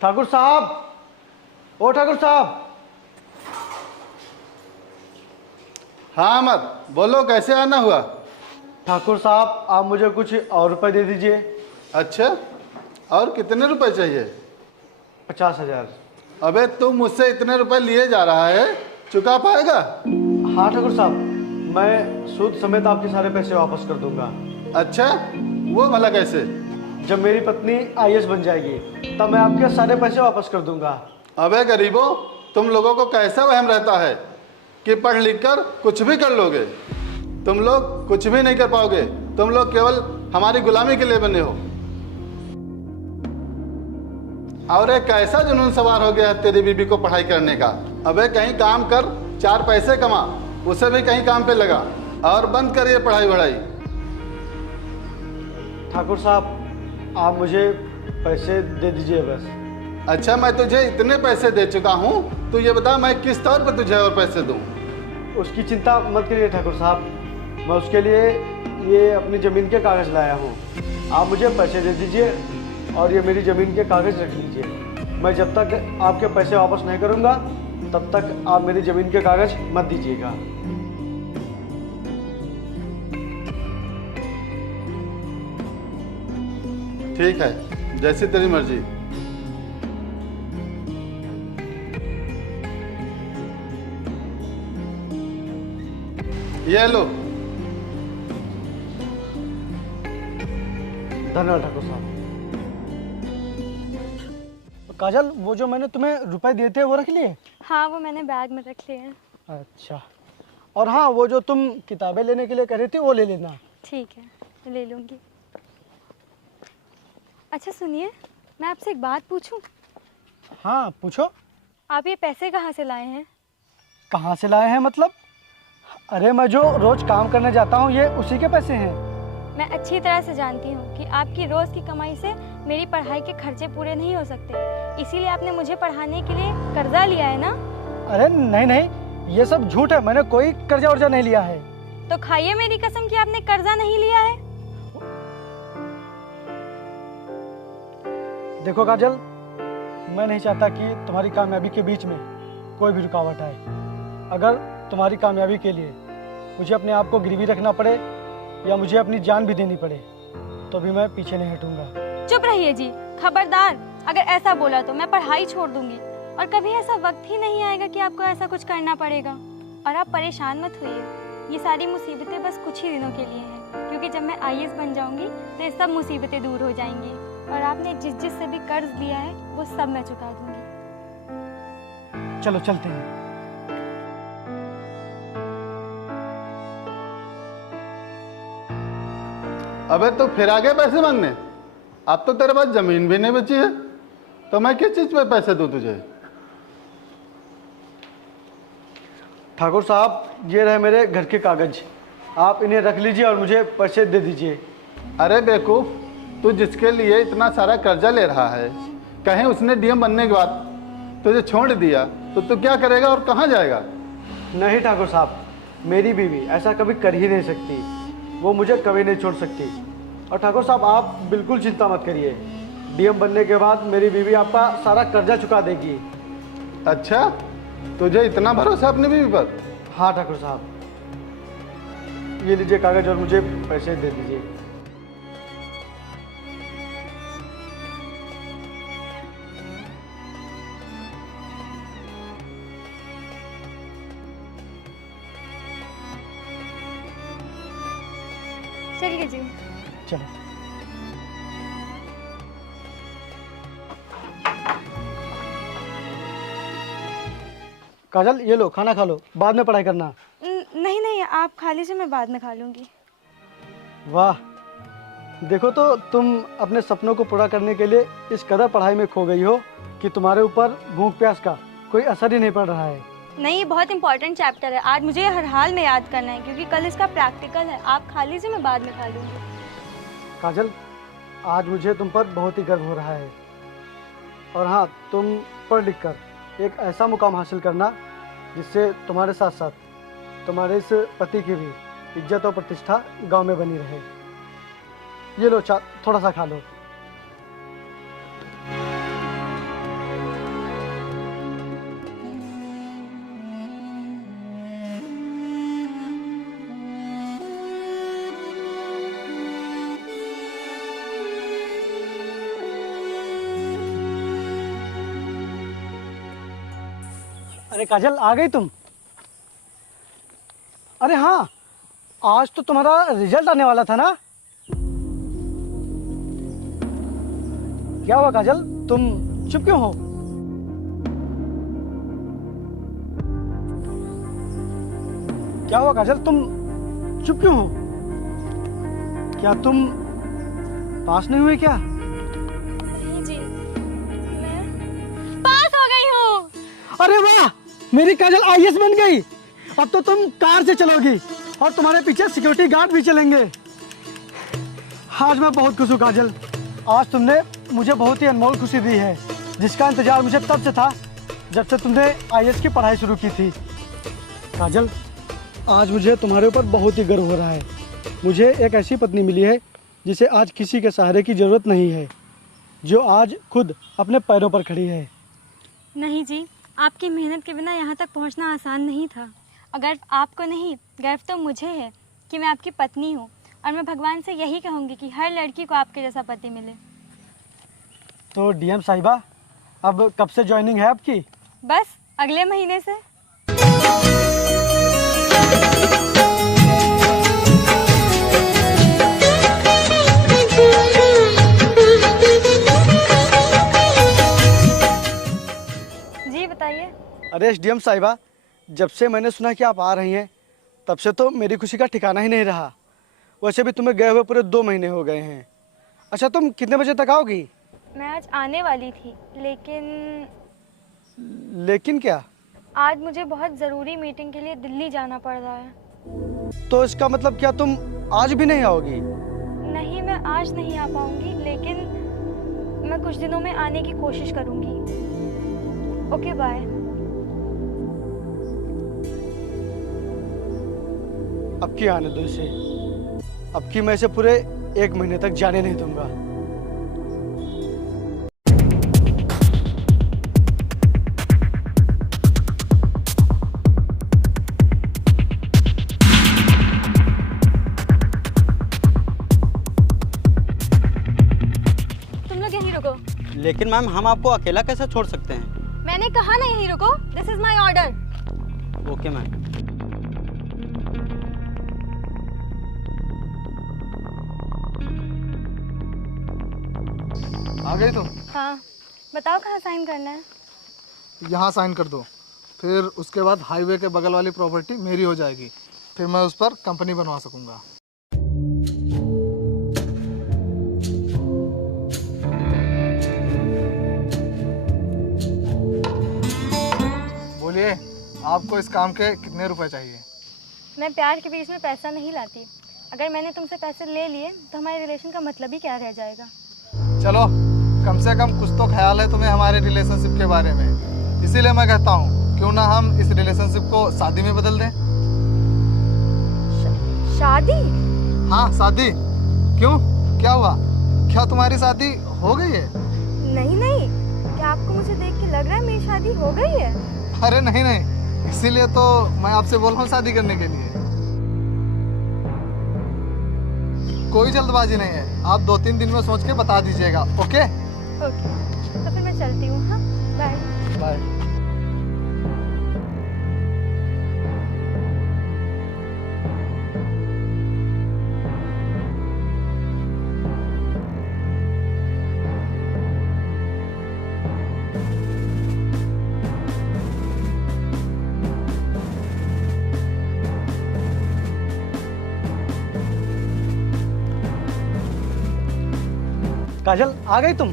ठाकुर साहब, ओ ठाकुर साहब। हाँ अहमद, बोलो कैसे आना हुआ? ठाकुर साहब, आप मुझे कुछ और रुपए दे दीजिए। अच्छा, और कितने रुपए चाहिए? 50,000। अबे तू मुझसे इतने रुपए लिए जा रहा है, चुका पाएगा? हाँ ठाकुर साहब, मैं सूद समेत आपके सारे पैसे वापस कर दूंगा। अच्छा, वो भला कैसे? जब मेरी पत्नी आईएएस बन जाएगी तब मैं आपके सारे पैसे वापस कर दूंगा। अबे गरीबों, तुम लोगों को कैसा वहम रहता है कि पढ़ लिख कर कुछ भी कर लोगे? तुम लोग कुछ भी नहीं कर पाओगे। तुम लोग केवल हमारी गुलामी के लिए बने हो। और एक ऐसा जुनून सवार हो गया है तेरी बीबी को पढ़ाई करने का। अबे कहीं काम कर, 4 पैसे कमा, उसे भी कहीं काम पे लगा और बंद करिए पढ़ाई वढ़ाई। ठाकुर साहब, आप मुझे पैसे दे दीजिए बस। अच्छा, मैं तुझे इतने पैसे दे चुका हूँ, तो ये बता मैं किस तौर पर तुझे और पैसे दूँ? उसकी चिंता मत करिए ठाकुर साहब, मैं उसके लिए ये अपनी ज़मीन के कागज़ लाया हूँ। आप मुझे पैसे दे दीजिए और ये मेरी ज़मीन के कागज़ रख लीजिए। मैं जब तक आपके पैसे वापस नहीं करूँगा तब तक आप मेरी ज़मीन के कागज़ मत दीजिएगा। ठीक है, जैसी तेरी मर्जी। ये लो। धन्यवाद ठाकुर साहब। काजल, वो जो मैंने तुम्हें रुपए दिए थे वो रख लिए? हाँ, वो मैंने बैग में रख लिए हैं। अच्छा, और हाँ, वो जो तुम किताबें लेने के लिए कह रही थी वो ले लेना। ठीक है, ले लूँगी। अच्छा सुनिए, मैं आपसे एक बात पूछूं? हाँ पूछो। आप ये पैसे कहाँ से लाए हैं? कहाँ से लाए हैं मतलब? अरे मैं जो रोज काम करने जाता हूँ ये उसी के पैसे हैं। मैं अच्छी तरह से जानती हूँ कि आपकी रोज़ की कमाई से मेरी पढ़ाई के खर्चे पूरे नहीं हो सकते, इसीलिए आपने मुझे पढ़ाने के लिए कर्जा लिया है ना? अरे नहीं नहीं, ये सब झूठ है, मैंने कोई कर्जा वर्जा नहीं लिया है। तो खाइए मेरी कसम कि आपने कर्जा नहीं लिया है। देखो काजल, मैं नहीं चाहता कि तुम्हारी कामयाबी के बीच में कोई भी रुकावट आए। अगर तुम्हारी कामयाबी के लिए मुझे अपने आप को गिरवी रखना पड़े या मुझे अपनी जान भी देनी पड़े तो भी मैं पीछे नहीं हटूंगा। चुप रहिए जी, खबरदार, अगर ऐसा बोला तो मैं पढ़ाई छोड़ दूंगी और कभी ऐसा वक्त ही नहीं आएगा कि आपको ऐसा कुछ करना पड़ेगा। और आप परेशान मत होइए, ये सारी मुसीबतें बस कुछ ही दिनों के लिए हैं, क्योंकि जब मैं आईएएस बन जाऊंगी तो ये सब मुसीबतें दूर हो जाएंगी और आपने जिस से भी कर्ज लिया है वो सब मैं चुका दूंगी। चलो चलते हैं। अबे तो फिर आगे पैसे मांगने? अब तो तेरे पास जमीन भी नहीं बची है, तो मैं किस चीज पे पैसे दूं तुझे? ठाकुर साहब, ये रहे मेरे घर के कागज, आप इन्हें रख लीजिए और मुझे पैसे दे दीजिए। अरे बेवकूफ, तू जिसके लिए इतना सारा कर्जा ले रहा है, कहीं उसने डीएम बनने के बाद तुझे छोड़ दिया तो तू क्या करेगा और कहाँ जाएगा? नहीं ठाकुर साहब, मेरी बीवी ऐसा कभी कर ही नहीं सकती, वो मुझे कभी नहीं छोड़ सकती। और ठाकुर साहब, आप बिल्कुल चिंता मत करिए, डीएम बनने के बाद मेरी बीवी आपका सारा कर्जा चुका देगी। अच्छा, तुझे इतना भरोसा अपनी बीवी पर? हाँ ठाकुर साहब, ये लीजिए कागज और मुझे पैसे दे दीजिए। चलिए जी। चलो। काजल, ये लो, खाना खा लो, बाद में पढ़ाई करना। नहीं नहीं, आप खा लीजिए, मैं बाद में खा लूँगी। वाह, देखो तो तुम अपने सपनों को पूरा करने के लिए इस कदर पढ़ाई में खो गई हो कि तुम्हारे ऊपर भूख प्यास का कोई असर ही नहीं पड़ रहा है। नहीं, ये बहुत इंपॉर्टेंट चैप्टर है, आज मुझे हर हाल में याद करना है क्योंकि कल इसका प्रैक्टिकल है। आप खा लीजिए, मैं बाद में खा लूँगी। काजल, आज मुझे तुम पर बहुत ही गर्व हो रहा है। और हाँ, तुम पढ़ लिख कर एक ऐसा मुकाम हासिल करना जिससे तुम्हारे साथ साथ तुम्हारे इस पति की भी इज्जत और प्रतिष्ठा गांव में बनी रहे। ये लो, थोड़ा सा खा लो। अरे काजल, आ गई तुम? अरे हाँ, आज तो तुम्हारा रिजल्ट आने वाला था ना? क्या हुआ काजल, तुम चुप क्यों हो? क्या हुआ काजल, तुम चुप क्यों हो? क्या तुम पास नहीं हुए क्या? नहीं जी, मैं पास हो गई हूँ। अरे वाह, मेरी काजल आईएएस बन गई। अब तो तुम कार से चलोगी और तुम्हारे पीछे सिक्योरिटी गार्ड भी चलेंगे। आज मैं बहुत खुश हूँ काजल। आज तुमने मुझे बहुत ही अनमोल खुशी दी है, जिसका इंतजार मुझे तब से था जब से तुमने आईएएस की पढ़ाई शुरू की थी। काजल, आज मुझे तुम्हारे ऊपर बहुत ही गर्व हो रहा है। मुझे एक ऐसी पत्नी मिली है जिसे आज किसी के सहारे की ज़रूरत नहीं है, जो आज खुद अपने पैरों पर खड़ी है। नहीं जी, आपकी मेहनत के बिना यहाँ तक पहुँचना आसान नहीं था। और गर्व आपको नहीं, गर्व तो मुझे है कि मैं आपकी पत्नी हूँ। और मैं भगवान से यही कहूँगी कि हर लड़की को आपके जैसा पति मिले। तो डीएम साहिबा, अब कब से ज्वाइनिंग है आपकी? बस अगले महीने से। जी बताइए। अरे डीएम साहिबा, जब से मैंने सुना कि आप आ रही हैं, तब से तो मेरी खुशी का ठिकाना ही नहीं रहा। वैसे भी तुम्हें गए हुए पूरे 2 महीने हो गए हैं। अच्छा, तुम कितने बजे तक आओगी? मैं आज आने वाली थी, लेकिन क्या? आज मुझे बहुत ज़रूरी मीटिंग के लिए दिल्ली जाना पड़ रहा है। तो इसका मतलब क्या तुम आज भी नहीं आओगी? नहीं, मैं आज नहीं आ पाऊंगी, लेकिन मैं कुछ दिनों में आने की कोशिश करूंगी। Okay, bye. अब की आने दो इसे। अब की मैं इसे पूरे 1 महीने तक जाने नहीं दूंगा। तुम लोग यहीं रुको। लेकिन मैम, हम आपको अकेला कैसे छोड़ सकते हैं? मैंने कहा ना यहीं रुको। This is my order. Okay ma'am. आ गई तुम? हाँ, बताओ कहाँ साइन करना है? यहाँ साइन कर दो। फिर उसके बाद हाईवे के बगल वाली प्रॉपर्टी मेरी हो जाएगी। फिर मैं उस पर कंपनी बनवा सकूंगा। बोलिए, आपको इस काम के कितने रुपए चाहिए? मैं प्यार के बीच में पैसा नहीं लाती। अगर मैंने तुमसे पैसे ले लिए तो हमारे रिलेशन का मतलब ही क्या रह जाएगा? चलो, कम से कम कुछ तो ख्याल है तुम्हें हमारे रिलेशनशिप के बारे में। इसीलिए मैं कहता हूँ, क्यों ना हम इस रिलेशनशिप को शादी में बदल दें। शादी? हाँ, शादी। क्यों, क्या हुआ? क्या तुम्हारी शादी हो गई है? नहीं नहीं, क्या आपको मुझे देख के लग रहा है मेरी शादी हो गई है? अरे नहीं नहीं, इसीलिए तो मैं आपसे बोल रहा हूँ शादी करने के लिए। कोई जल्दबाजी नहीं है, आप 2-3 दिन में सोच के बता दीजिएगा। ओके ओके, तो फिर मैं चलती हूँ। हाँ, बाय बाय। काजल, आ गई तुम?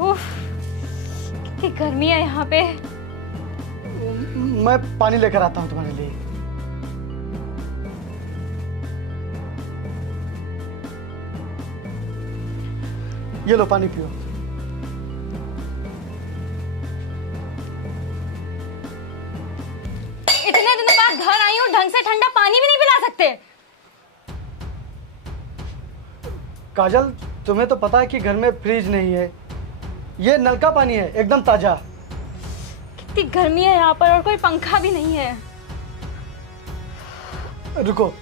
उफ, कितनी गर्मी है यहाँ पे। मैं पानी लेकर आता हूँ तुम्हारे लिए। ये लो, पानी पियो। इतने दिनों बाद घर आई हूँ, ढंग से ठंडा पानी भी नहीं पिला सकते? काजल, तुम्हें तो पता है कि घर में फ्रिज नहीं है। ये नल का पानी है, एकदम ताजा। कितनी गर्मी है यहाँ पर और कोई पंखा भी नहीं है। रुको,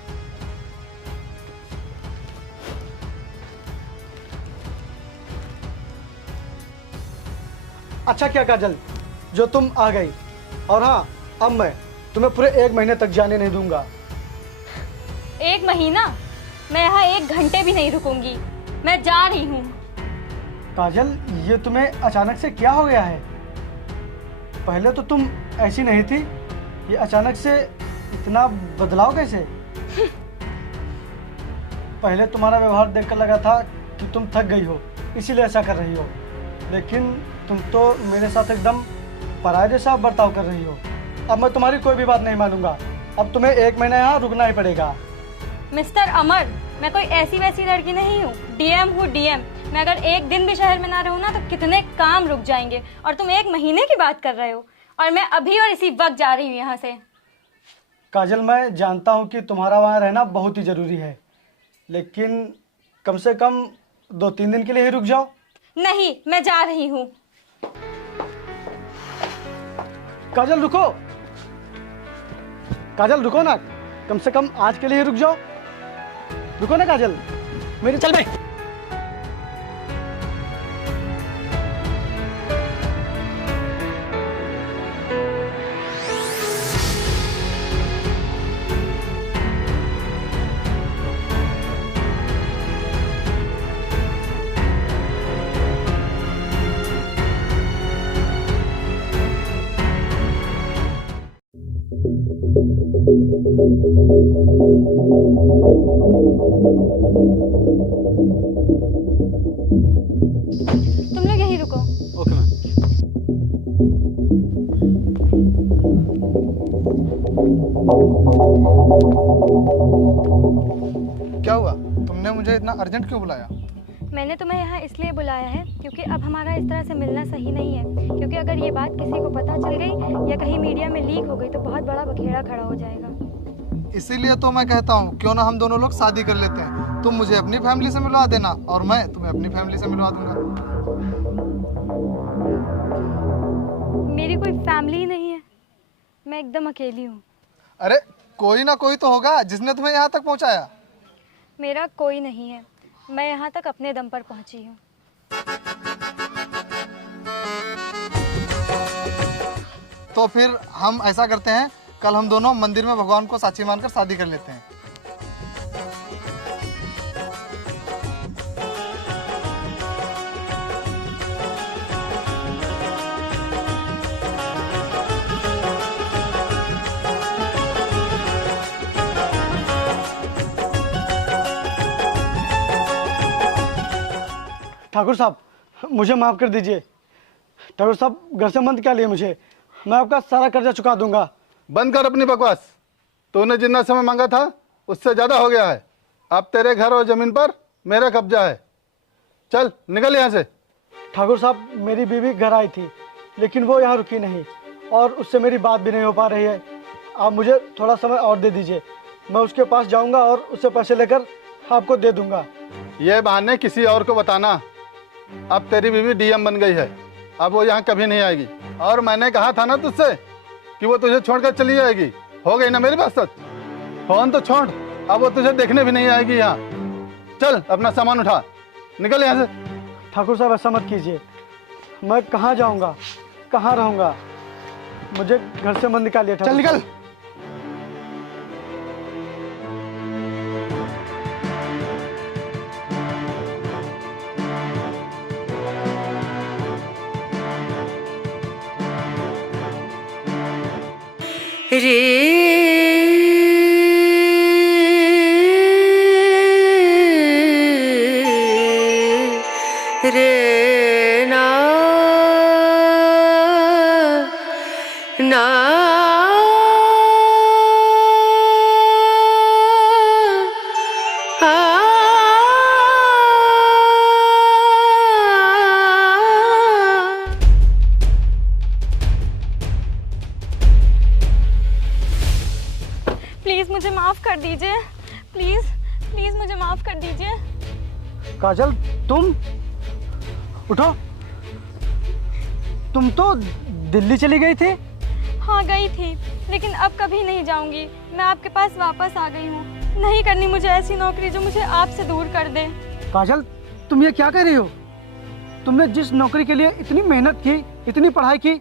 अच्छा क्या काजल जो तुम आ गई, और हाँ अब मैं तुम्हें पूरे 1 महीने तक जाने नहीं दूंगा। 1 महीना? मैं यहाँ 1 घंटे भी नहीं रुकूंगी, मैं जा रही हूँ। काजल ये तुम्हें अचानक से क्या हो गया है? पहले तो तुम ऐसी नहीं थी, ये अचानक से इतना बदलाव कैसे? पहले तुम्हारा व्यवहार देखकर लगा था कि तुम थक गई हो इसीलिए ऐसा कर रही हो, लेकिन तुम तो मेरे साथ एकदम पराये जैसा बर्ताव कर रही हो। अब मैं तुम्हारी कोई भी बात नहीं मानूंगा, अब तुम्हें 1 महीना यहाँ रुकना ही पड़ेगा। मिस्टर अमर, मैं कोई ऐसी वैसी लड़की नहीं हूँ, डीएम हूँ डीएम। मैं अगर 1 दिन भी शहर में ना रहूँ ना तो कितने काम रुक जाएंगे, और तुम 1 महीने की बात कर रहे हो, और मैं अभी और इसी वक्त जा रही हूँ यहाँ से। काजल मैं जानता हूँ कि तुम्हारा वहाँ रहना बहुत ही ज़रूरी है, लेकिन कम से कम 2-3 दिन के लिए ही रुक जाओ। नहीं, मैं जा रही हूँ। काजल रुको, काजल रुको ना, कम से कम आज के लिए ही रुक जाओ। रुको ना काजल, मेरी चल भाई। तुम लोग यहीं रुको। Okay ma'am. क्या हुआ, तुमने मुझे इतना अर्जेंट क्यों बुलाया? मैंने तुम्हें यहाँ इसलिए बुलाया है क्योंकि अब हमारा इस तरह से मिलना सही नहीं है, क्योंकि अगर ये बात किसी को पता चल गई या कहीं मीडिया में लीक हो गई तो बहुत बड़ा बखेड़ा खड़ा हो जाएगा। इसीलिए तो मैं कहता हूँ क्यों ना हम दोनों लोग शादी कर लेते हैं। तुम मुझे अपनी फैमिली से मिलवा देना और मैं तुम्हें अपनी फैमिली से मिलवा दूंगा। मेरी कोई फैमिली ही नहीं है, मैं एकदम अकेली हूँ। अरे कोई ना कोई तो होगा जिसने तुम्हें यहाँ तक पहुँचाया। मेरा कोई नहीं है, मैं यहाँ तक अपने दम पर पहुँची हूँ। तो फिर हम ऐसा करते हैं, कल हम दोनों मंदिर में भगवान को साक्षी मानकर शादी कर लेते हैं। ठाकुर साहब मुझे माफ़ कर दीजिए। ठाकुर साहब घर से मत क्या लिए मुझे, मैं आपका सारा कर्जा चुका दूंगा। बंद कर अपनी बकवास। तूने जितना समय मांगा था उससे ज़्यादा हो गया है। अब तेरे घर और ज़मीन पर मेरा कब्जा है। चल निकल यहाँ से। ठाकुर साहब मेरी बीवी घर आई थी, लेकिन वो यहाँ रुकी नहीं और उससे मेरी बात भी नहीं हो पा रही है। आप मुझे थोड़ा समय और दे दीजिए, मैं उसके पास जाऊँगा और उससे पैसे लेकर आपको दे दूँगा। ये बहाने किसी और को बताना। अब तेरी बीवी डीएम बन गई है, अब वो यहाँ कभी नहीं आएगी। और मैंने कहा था ना तुझसे कि वो तुझे छोड़कर चली जाएगी। हो गई ना मेरी बात सच? फोन तो छोड़, अब वो तुझे देखने भी नहीं आएगी यहाँ। चल अपना सामान उठा, निकल यहाँ से। ठाकुर साहब ऐसा मत कीजिए, मैं कहाँ जाऊँगा, कहाँ रहूँगा? मुझे घर से मत निकालिए। चल निकल। रे ना ना प्लीज़ मुझे माफ़ कर दीजिए, प्लीज़ प्लीज़ मुझे माफ़ कर दीजिए। काजल तुम उठो, तुम तो दिल्ली चली गई थी। हाँ गई थी, लेकिन अब कभी नहीं जाऊंगी। मैं आपके पास वापस आ गई हूँ। नहीं करनी मुझे ऐसी नौकरी जो मुझे आपसे दूर कर दे। काजल, तुम ये क्या कह रही हो? तुमने जिस नौकरी के लिए इतनी मेहनत की, इतनी पढ़ाई की,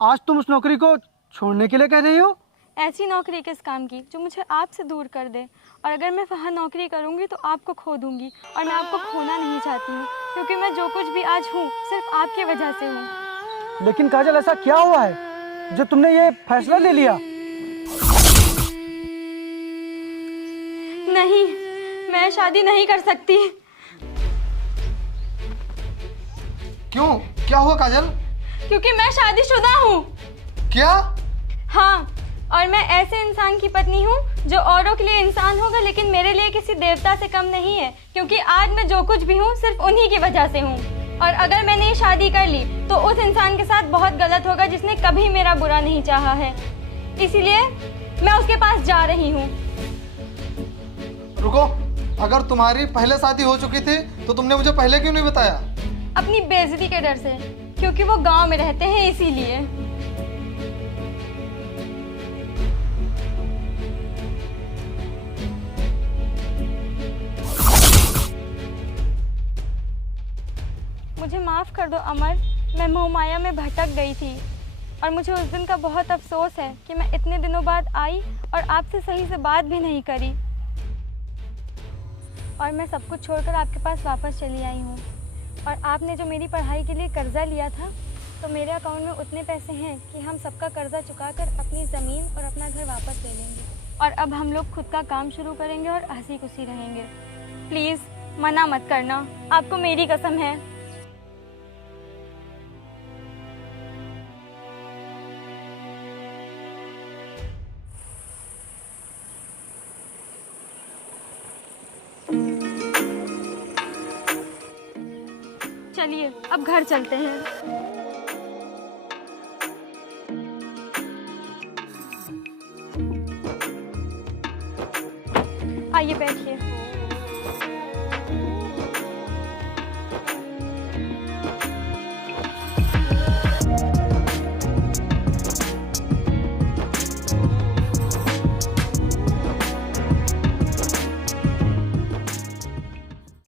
आज तुम उस नौकरी को छोड़ने के लिए कह रही हो? ऐसी नौकरी किस काम की जो मुझे आपसे दूर कर दे। और अगर मैं वहाँ नौकरी करूँगी तो आपको खो दूँगी, और मैं आपको खोना नहीं चाहती हूँ, क्योंकि मैं जो कुछ भी आज हूँ सिर्फ आपकी वजह से हूँ। लेकिन काजल, ऐसा क्या हुआ है जो तुमने ये फैसला ले लिया? नहीं, मैं शादी नहीं कर सकती। क्यों? क्या हुआ काजल? क्योंकि मैं शादीशुदा हूँ। क्या? हाँ, और मैं ऐसे इंसान की पत्नी हूँ जो औरों के लिए इंसान होगा लेकिन मेरे लिए किसी देवता से कम नहीं है, क्योंकि आज मैं जो कुछ भी हूँ सिर्फ उन्हीं की वजह से हूँ। और अगर मैंने ये शादी कर ली तो उस इंसान के साथ बहुत गलत होगा जिसने कभी मेरा बुरा नहीं चाहा है। इसीलिए मैं उसके पास जा रही हूँ। रुको, अगर तुम्हारी पहले शादी हो चुकी थी तो तुमने मुझे पहले क्यों नहीं बताया? अपनी बेइज्जती के डर से, क्योंकि वो गांव में रहते हैं इसीलिए। मुझे माफ़ कर दो अमर, मैं मोह माया में भटक गई थी और मुझे उस दिन का बहुत अफसोस है कि मैं इतने दिनों बाद आई और आपसे सही से बात भी नहीं करी, और मैं सब कुछ छोड़कर आपके पास वापस चली आई हूँ। और आपने जो मेरी पढ़ाई के लिए कर्जा लिया था, तो मेरे अकाउंट में उतने पैसे हैं कि हम सबका कर्जा चुकाकर अपनी ज़मीन और अपना घर वापस ले लेंगे, और अब हम लोग खुद का काम शुरू करेंगे और हंसी खुशी रहेंगे। प्लीज़ मना मत करना, आपको मेरी कसम है। चलिए अब घर चलते हैं।